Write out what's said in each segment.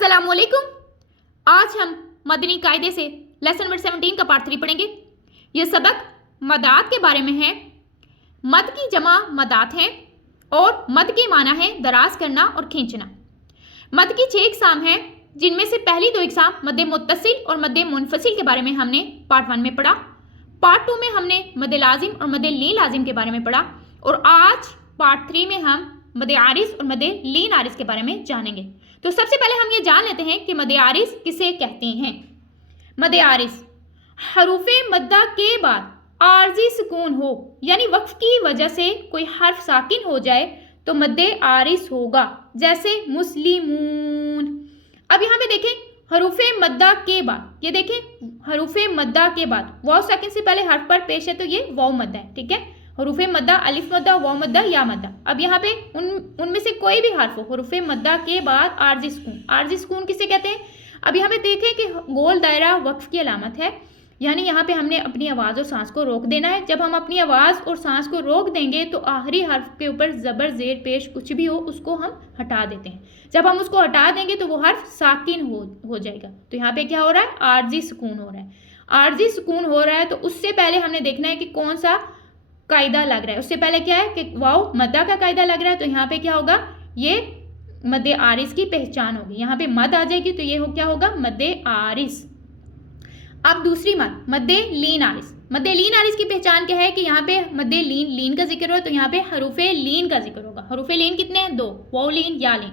अस्सलाम वालेकुम। आज हम मदनी कायदे से लेसन नंबर 17 का पार्ट 3 पढ़ेंगे। यह सबक मदात के बारे में है। मद की जमा मदात है और मद के माना है दराज करना और खींचना। मद की 6 इकसाम हैं, जिनमें से पहली 2 इकसाम मद मुत्तसिल और मद मुनफसिल के बारे में हमने पार्ट 1 में पढ़ा। पार्ट 2 में हमने मद लाजिम और मद ली लाजिम के बारे में पढ़ा और आज पार्ट 3 में हम मद आरिज और मद लीन आरिज के बारे में जानेंगे। तो सबसे पहले हम ये जान लेते हैं कि मद आरिज किसे कहते हैं। मद आरिज हरूफे मद्दा के बाद आर्जी सुकून हो, यानी वक्फ की वजह से कोई हर्फ साकिन हो जाए तो मद आरिज होगा, जैसे मुस्लिमून। अब यहाँ पे देखें हरूफे मद्दा के बाद, ये देखें हरूफे मद्दा के बाद वाव साकिन से पहले हर्फ पर पेश है तो ये वाव मद्दा है, ठीक है। हरूफे मद्दा, अलिफ मद्दा, वाव मद्दा, या मद्दा। अब यहाँ पे उनमें से कोई भी हर्फ हो, हरूफे मद्दा के बाद आर्जी सुकून। आर्जी सुकून किसे कहते हैं? अब यहाँ पे देखें कि गोल दायरा वक्फ की अलामत है, यानी यहाँ पे हमने अपनी आवाज़ और सांस को रोक देना है। जब हम अपनी आवाज़ और सांस को रोक देंगे तो आखिरी हर्फ के ऊपर ज़बर ज़ेर पेश कुछ भी हो उसको हम हटा देते हैं। जब हम उसको हटा देंगे तो वो हर्फ साकिन हो जाएगा। तो यहाँ पे क्या हो रहा है? आर्जी सुकून हो रहा है। आर्जी सुकून हो रहा है तो उससे पहले हमने देखना है कि कौन सा कायदा लग रहा है। उससे पहले क्या है कि वाव मद्दा का कायदा लग रहा है, तो यहाँ पे क्या होगा? ये मद आरिज की पहचान होगी। यहाँ पे मद आ जाएगी तो ये क्या होगा? मद आरिज। अब दूसरी मद लीन आरिज। मद लीन आरिज की पहचान क्या है कि यहाँ पे मद लीन का जिक्र हो तो यहाँ पे हरूफे लीन का जिक्र होगा। हरूफे लीन कितने हैं? 2, वाव लीन या लीन।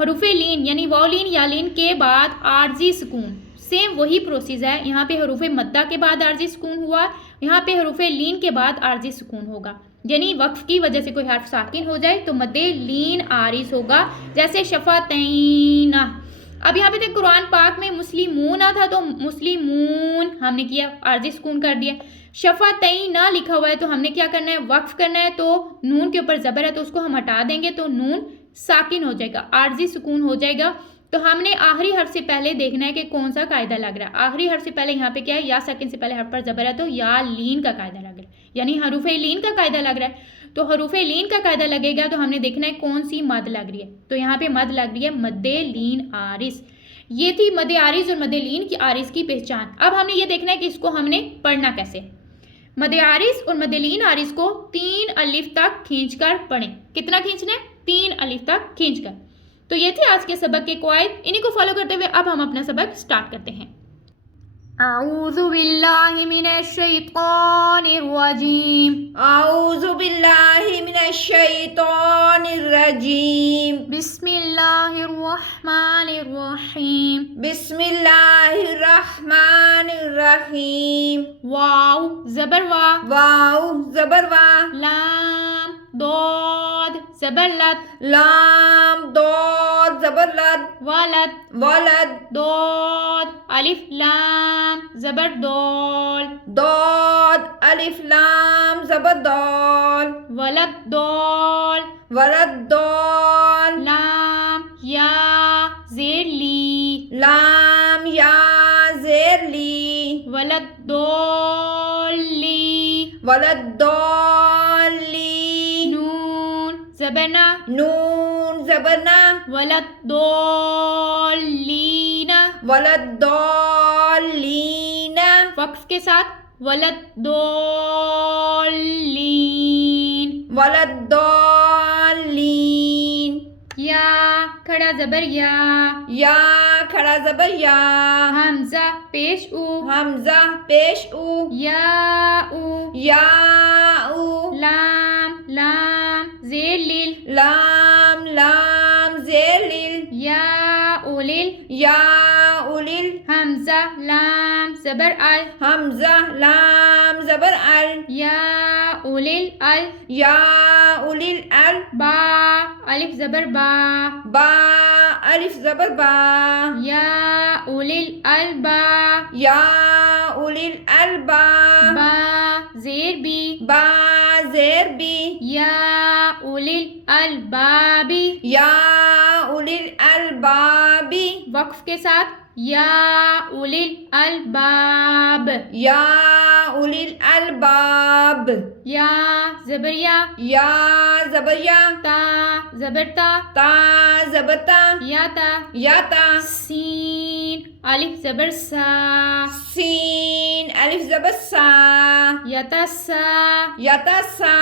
हरूफे लीन यानी वाव लीन या लीन के बाद आर्जी सुकून, सेम वही प्रोसेस है। यहाँ पे हरूफे मद्दा के बाद आर्जी सुकून हुआ, यहाँ पे हरूफे लीन के बाद आर्जी सुकून होगा। यानी वक्फ की वजह से कोई हर्फ साकिन हो जाए तो मद लीन आरिज होगा, जैसे शफातैना। अब यहाँ पे देख कुरान पाक में मुस्लिमूना था तो मुस्लिमून हमने किया, आर्जी सुकून कर दिया। शफातैना लिखा हुआ है तो हमने क्या करना है? वक्फ करना है। तो नून के ऊपर ज़बर है तो उसको हम हटा देंगे तो नून साकिन हो जाएगा, आर्जी सुकून हो जाएगा। तो हमने आखिरी हर्फ से पहले देखना है कि कौन सा कायदा लग रहा है। आखिरी हर्फ से पहले यहाँ पे क्या है? या साकिन से पहले हर्फ पर ज़बर है तो या लीन का कायदा लग रहा है, यानी हरूफे लीन का कायदा लग रहा है। तो हरूफे लीन का कायदा लगेगा तो हमने देखना है कौन सी मद लग रही है। तो यहाँ पे मद लग रही है मद लीन आरिज। ये थी मद आरिज और मद लीन की आरिज की पहचान। अब हमने ये देखना है कि इसको हमने पढ़ना कैसे। मद आरिज और मद लीन आरिज को 3 अलिफ तक खींच कर पढ़ें। कितना खींचना है? 3 अलिफ तक खींच कर। तो ये थे आज के सबक के कवायद। इन्हीं को फॉलो करते हुए अब हम अपना सबक स्टार्ट करते हैं। आऊज़ु बिल्लाहि मिनश शैतानिर रजीम। आऊज़ु बिल्लाहि मिनश शैतानिर रजीम। बिस्मिल्लाहिर रहमानिर रहीम। बिस्मिल्लाहिर रहमानिर रहीम। वाव ज़बर वा, वाव ज़बर वा, लाम दोद ज़बर लत, लाम दोद ज़बर लद, वलद वलद दोद अलिफ लाम ज़बर दोल, दोद अलिफ लाम ज़बर दोल, वलद दोल, वलद दोल, लाम या ज़ेर ली, लाम या ज़ेर ली, वलद दोल ली, वलद दोल ली, नून ज़बरना, नून ज़बरना, वलद दोल लीना, वलद दोल लीना, वक्फ के साथ वलद दोल लीन, वलद दोल लीन। या खड़ा ज़बर या खड़ा ज़बर या, हमज़ा पेश उ, हमज़ा पेश उ, या उ, लाम ज़ेर लिल, लाम ज़ेर लिल, या उलिल, हमज़ा लाम ज़बर अल, हमज़ा लाम ज़बर अल, या उलिल अल, बा अलिफ ज़बर बा, अलिफ ज़बर बा, या उलिल अल बा, बा ज़ेर बी, या उलिल अल बाबी, अलबाबी, वक्फ के साथ या उलिल अलबाब, या उलिल अलबाब, या ज़बरिया, या ज़बरिया, ता ज़बरता, ता ज़बरता, याता, सीन अलिफ ज़बर सा, सीन अलिफ ज़बर सा, यतसा, यतसा,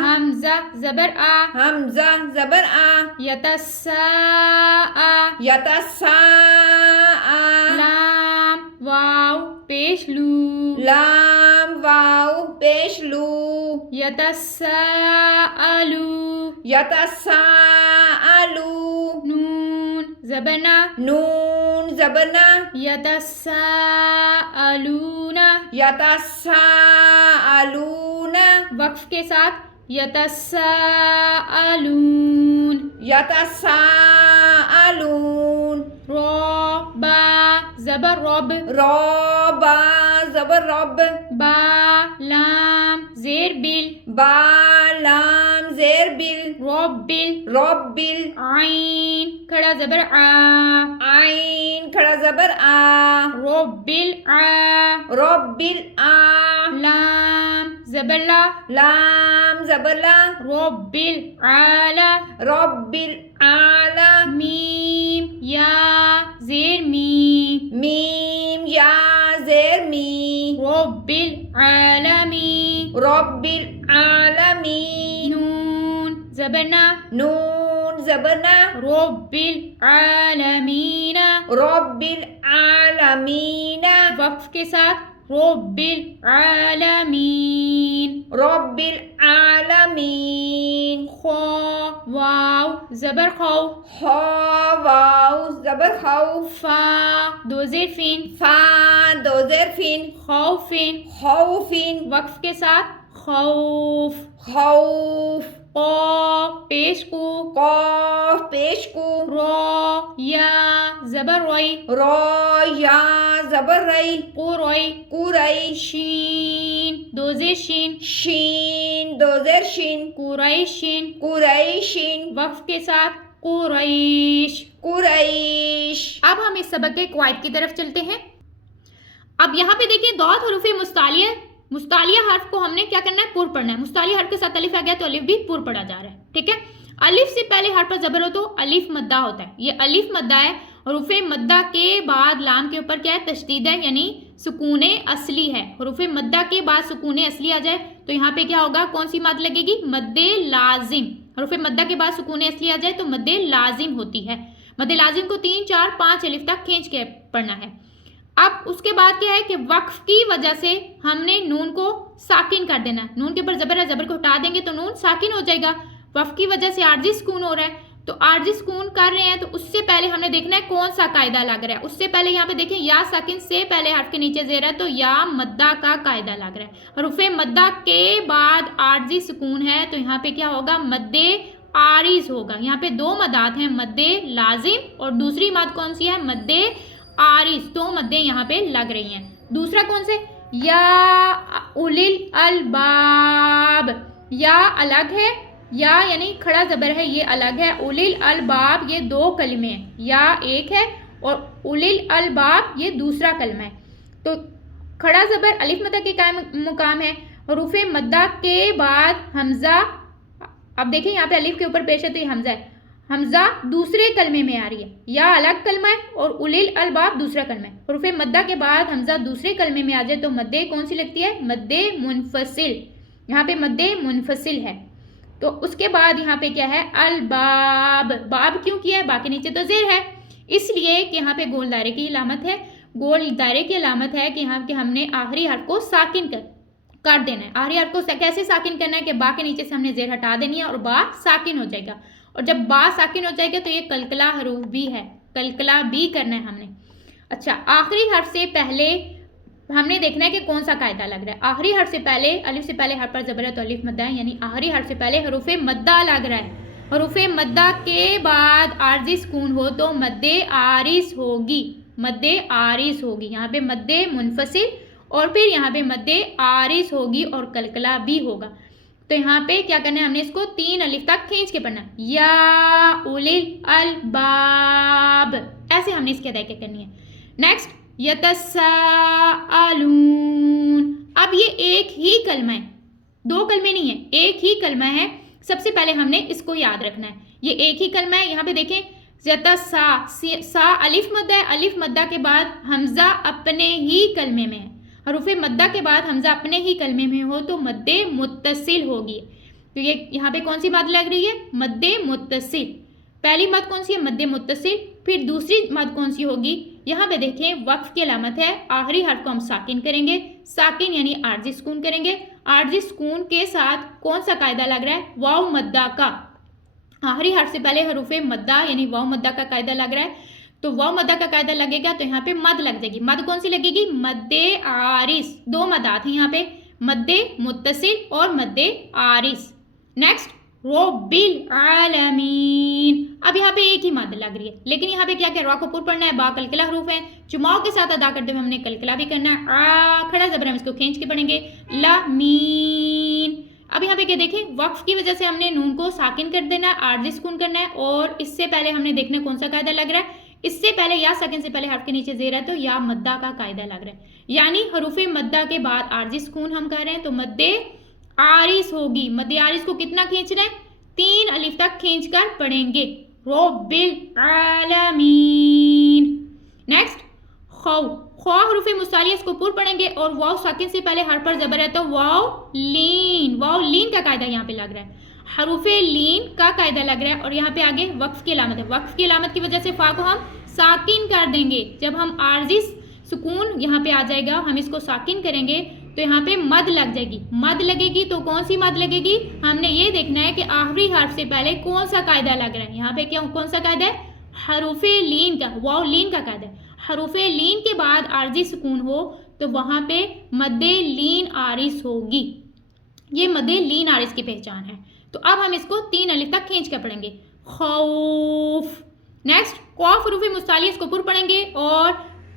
हमज़ा ज़बर आ, हमज़ा ज़बर आ, यतसा, यतसा, लाम वाव पेश लू, लाम वाव पेश लू, यतसा अलू, यतसा आलू, नून ज़बरना, नून ज़बरना, यतसा अलूना, यतसा आलूना, वक्फ के साथ यतसा अलून, यतसा आलून, रौबा ज़बर रब, रौबा ज़बर रब, बा लाम ज़ेर बिल, बा लाम ज़ेर बिल, रब्बिल, रब्बिल, आइन खड़ा ज़बर आ, आइन खड़ा ज़बर आ, रब्बिल आ, रब्बिल आ, लाम ज़बर ला, लाम ज़बर ला, रब्बिल आला, रब्बिल आला, मीम या ज़ेर मी, मीम या ज़ेर मी, रब्बिल आलमी, रब्बिल आलमी, नून ज़बरना, नून ज़बरना, रब्बिल आलमीना, रब्बिल आलमीना, वक्फ के साथ रब्बिल आलमीन, रब्बिल आलमीन, खौ वाव ज़बर खौ, हा वाव ज़बर खाउ, फा दो ज़ेर फिन, फा दो ज़ेर फिन, खौफिन, खौफिन, वक्फ के साथ खौफ, खौफ, क़ाफ पेश को, क़ाफ पेश को, रो या ज़बर रोई, रो या ज़बर रई, कुरोई, कुरई, शीन दो ज़ेर शीन, शीन दो ज़ेर शीन, कुरैशिन, कुरैशिन, वक्फ के साथ कुरैश। कुरैश। अब हम इस सबक के कवायद की तरफ चलते हैं। अब यहाँ पे देखिए दौत हरूफ मुस्तालिया हर्फ को हमने क्या करना है, पुर पढ़ना है। मुस्तालिया हर्फ के साथ अलिफ आ गया तो अलिफ भी पुर पढ़ा जा रहा है, ठीक है। अलिफ से पहले हर्फ पर जबर हो तो अलिफ मद्दा होता है, ये अलिफ मद्दा है। हरूफे मद्दा के बाद लाम के ऊपर क्या है, तशदीद है, यानी सुकून असली है। हरूफे मद्दा के बाद सुकून असली आ जाए तो यहाँ पे क्या होगा, कौन सी मद लगेगी, मद्दे लाजिम। हरूफे मद्दा के बाद सुकून असली आ जाए तो मद्दे लाजिम होती है। मद्दे लाजिम को 3 4 5 अलिफ तक खींच के पढ़ना है। अब उसके बाद क्या है कि वक्फ की वजह से हमने नून को साकिन कर देना। नून के ऊपर जबर है, जबर को हटा देंगे तो नून साकिन हो जाएगा। वक्फ की वजह से आर्जी सुकून हो रहा है, तो आर्जी सुकून कर रहे हैं तो उससे पहले हमने देखना है कौन सा कायदा लग रहा है। उससे पहले यहाँ पे देखें या साकिन से पहले हर्फ के नीचे जेर है तो या मद्दा का कायदा लग रहा है। हरूफे मद्दा के बाद आर्जी सुकून है तो यहाँ पे क्या होगा, मद्दे आरिज होगा। यहाँ पे 2 मदात हैं, मद्दे लाजिम और दूसरी मद कौन सी है, मद्दे आरिज। 2 मद्दे यहाँ पे लग रही हैं। दूसरा कौन से, या उलिल अलबाब, या अलग है, या यानी खड़ा जबर है, ये अलग है। उलिल अलबाब ये 2 कलमे हैं, या एक है और उलिल अलबाब ये दूसरा कलमा है। तो खड़ा जबर अलिफ मद्दा के कायम मुकाम है। हरूफे मद्दा के बाद हमजा, अब देखिए यहाँ पे अलिफ के ऊपर पेश है तो ये हमजा है। हमजा दूसरे कलमे में आ रही है, या अलग कलमा है और उलिल अलबाब दूसरा कलमा है। हरूफे मद्दा के बाद हमजा दूसरे कलमे में आ जाए तो मद्दे कौन सी लगती है, मद्दे मुनफसिल। यहाँ पे मद्दे मुनफसिल है। तो उसके बाद यहाँ पे क्या है, अलबाब। बाब क्यों किया है, बाकी नीचे तो जेर है, इसलिए कि यहाँ पे गोल दायरे की अलामत है। गोल दायरे की अलामत है कि यहाँ के हमने आखिरी हर्फ को साकिन कर देना है। आखिरी हर्फ को कैसे साकिन करना है कि बा के नीचे से हमने जेर हटा देनी है और बा साकिन हो जाएगा। और जब बा साकिन हो जाएगा तो ये कलकला हरूफ भी है, कलकला भी करना है हमने। अच्छा, आखिरी हर्फ से पहले हमने देखना है कि कौन सा कायदा लग रहा है। आखिरी हर्फ से पहले, अलिफ से पहले हर्फ पर जबर है तो अलिफ मद्दा है, यानी आखिरी हर्फ से पहले हरूफे मद्दा लग रहा है। हरूफे मद्दा के बाद आर्जी सुकून हो तो मद्दे आरिस होगी, मद्दे आरिस होगी। यहाँ पे मद्दे मुनफसिल और फिर यहाँ पे मद्दे आरिस होगी और कलकला भी होगा। तो यहाँ पे क्या करना है, हमने इसको 3 अलिफ तक खींच के पढ़ना। या उलिल अलबाब, ऐसे हमने इसकी अदायगी करनी है। नेक्स्ट यतसाअलून, अब ये एक ही कलमा है, दो कलमे नहीं है, एक ही कलमा है। सबसे पहले हमने इसको याद रखना है, ये एक ही कलमा है। यहाँ पे देखें सा अलिफ मद्दा है, अलिफ मद्दा के बाद हमजा अपने ही कलमे में है। हरूफे मद्दा के बाद हमजा अपने ही कलमे में हो तो मद्दे मुत्तसिल होगी। तो ये यहाँ पे कौन सी मद लग रही है? मद्दे मुत्तसिल। पहली मद कौन सी है? मद्दे मुत्तसिल। फिर दूसरी मद कौन सी होगी? यहाँ पे देखें वक्फ की अलामत है, आखिरी हर्फ को हम साकिन करेंगे, साकिन यानी आर्जी सुकून करेंगे। आर्जी सुकून के साथ कौन सा कायदा लग रहा है? वाव मद्दा का। आखिरी हर्फ से पहले हरूफे मद्दा यानी वाव मद्दा का कायदा लग रहा है, तो वाव मद्दा का कायदा लगेगा तो यहाँ पे मद लग जाएगी। मद कौन सी लगेगी? मद्दे आरिस। दो मदात हैं यहाँ पे, मद्दे मुत्तसिल और मद्दे आरिस। नेक्स्ट रब्बिल आलमीन, अब यहाँ पे एक ही मद लग रही है, लेकिन यहाँ पे क्या क्या रा को पुर पढ़ना है, बा कलकला हरूफ है, जुमाओं के साथ अदा करते हुए हमने कलकला भी करना है। आ खड़ा जबर हम इसको खींच के पढ़ेंगे, लामीन। अब यहाँ पे क्या देखें, वक्फ की वजह से हमने नून को साकिन कर देना है, आर्जी सुकून करना है, और इससे पहले हमने देखना कौन सा कायदा लग रहा है। इससे पहले या साकिन से पहले हर्फ के नीचे जेर है तो या मद्दा का कायदा लग रहा है, यानी हरूफे मद्दा के बाद आर्जी सुकून हम कर रहे हैं तो मद्दे आरिस होगी। मद्दे आरिस को कितना खींचना है? 3 अलिफ तक खींच कर पढ़ेंगे, रब्बिल आलमीन। नेक्स्ट खौ, खौ हरूफे मुस्तालिया इसको पुर पढ़ेंगे और वाव साकिन से पहले हर पर जबर है तो वाव लीन का कायदा यहाँ पे लग रहा है, हरूफे लीन का कायदा लग रहा है। और यहाँ पे आगे वक्फ की अलामत है, वक्फ की अलामत की वजह से फा को हम साकिन कर देंगे। जब हम आर्जी सुकून यहाँ पे आ जाएगा, हम इसको साकिन करेंगे तो यहाँ पे मद लग जाएगी। मद लगेगी तो कौन सी मद लगेगी? हमने ये देखना है कि आखिरी हर्फ से पहले कौन सा कायदा लग रहा है। यहाँ पे क्या कौन सा कायदा है? हरूफे लीन का, वाव लीन का कायदा है। हरूफे लीन के बाद आर्जी सुकून हो तो वहाँ पे मद्दे लीन आरिस होगी, ये मद्दे लीन आरिस की पहचान है। तो अब हम इसको 3 अलिफ तक खींच कर पढ़ेंगे, खौफ। नेक्स्ट कौफ हरूफे मुस्तालिया इसको पुर पढ़ेंगे और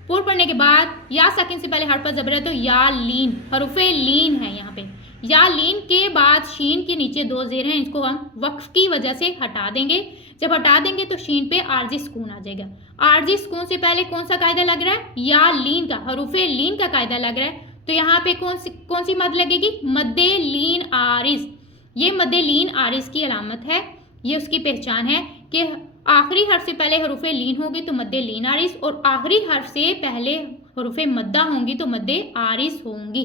पुर पढ़ने के बाद या साकिन से पहले हर पर जबर है तो या लीन, हरूफे लीन है यहाँ पे। या लीन के बाद शीन के नीचे 2 जेर हैं, इसको हम वक्फ की वजह से हटा देंगे। जब हटा देंगे तो शीन पे आर्जी सुकून आ जाएगा। आर्जी सुकून से पहले कौन सा कायदा लग रहा है? या लीन का, हरूफे लीन का कायदा लग रहा है। तो यहाँ पे कौन सी मद लगेगी? मद्दे लीन आरिस। ये मद्दे लीन आरिस की अलामत है, ये उसकी पहचान है कि आखिरी हर्फ से पहले हरूफे लीन होगी तो मद्दे लीन आरिस, और आखिरी हर्फ से पहले हरूफे मद्दा होंगी तो मद्दे आरिस होंगी।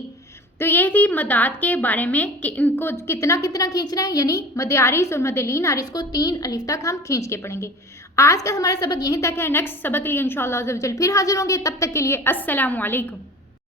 तो ये थी मदात के बारे में कि इनको कितना कितना खींचना है, यानी मद्दे आरिस और मद्दे लीन आरिस को 3 अलिफ तक हम खींच के पढ़ेंगे। आज का हमारा सबक यहीं तक है। नेक्स्ट सबक के लिए इंशाअल्लाह फिर हाजिर होंगे, तब तक के लिए अस्सलामु अलैकुम।